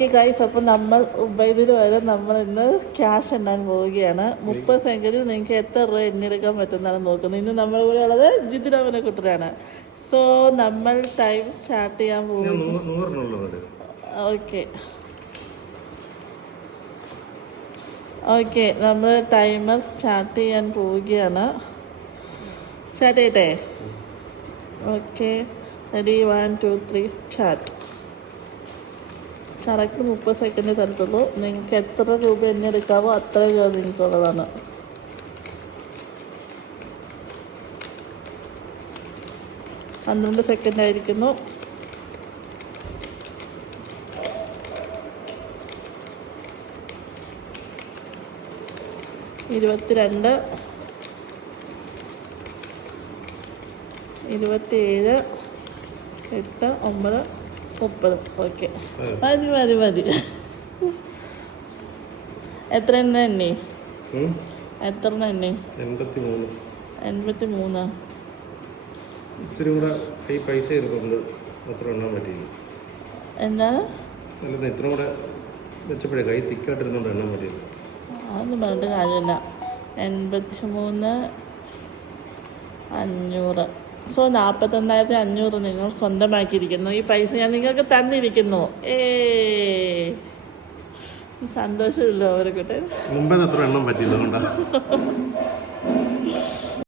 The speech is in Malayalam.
ഓക്കെ ഗൈസ്, അപ്പോൾ നമ്മൾ ഉപയോഗിച്ച് വരെ നമ്മൾ ഇന്ന് ക്യാഷ് എണ്ണാൻ പോവുകയാണ്. 30 സെക്കൻഡിൽ നിങ്ങൾക്ക് എത്ര രൂപ എണ്ണിയെടുക്കാൻ പറ്റുന്നതാണ് നോക്കുന്നത്. ഇന്ന് നമ്മുടെ കൂടെ ഉള്ളത് ജിതിനവനെ കുട്ടനാണ്. സോ നമ്മൾ ടൈം സ്റ്റാർട്ട് ചെയ്യാൻ പോകുന്നു. ഓക്കെ നമ്മൾ ടൈമർ സ്റ്റാർട്ട് ചെയ്യാൻ പോവുകയാണ്. സ്റ്റാർട്ട് ചെയ്യട്ടെ? Okay, ready, 1 2 3 start. Correct 30 second തരത്തുള്ളൂ. നിങ്ങൾക്ക് എത്ര രൂപ എണ്ണെടുക്കാവോ അത്ര രൂപ നിങ്ങൾക്കുള്ളതാണ്. പന്ത്രണ്ട് സെക്കൻഡ് ആയിരിക്കുന്നു. ഇരുപത്തിരണ്ട്, 27, 8, 9, 30. ഓക്കെ, മതി മതി മതി. എത്ര എണ്ണ എണ്ണി? എത്ര എണ്ണി? 83. ഇച്ചിരി കൂടെ ഈ പൈസ എടുക്കുന്നത് അത്ര എണ്ണാൻ പറ്റിയില്ല. എന്താ അല്ല, ഇത്ര കൂടെ വെച്ചപ്പോഴേ കൈ തിക്കായിട്ടിരുന്നോണ്ട് എണ്ണാൻ പറ്റിയില്ല. അതൊന്നും പറഞ്ഞിട്ട് കാര്യമില്ല. 83, 500. സോ 41,500 നിങ്ങൾ സ്വന്തമാക്കിയിരിക്കുന്നു. ഈ പൈസ ഞാൻ നിങ്ങൾക്ക് തന്നിരിക്കുന്നു. സന്തോഷമില്ലോ അവരെ കൂട്ടെ. മുമ്പേ അത്ര എണ്ണം പറ്റില്ല.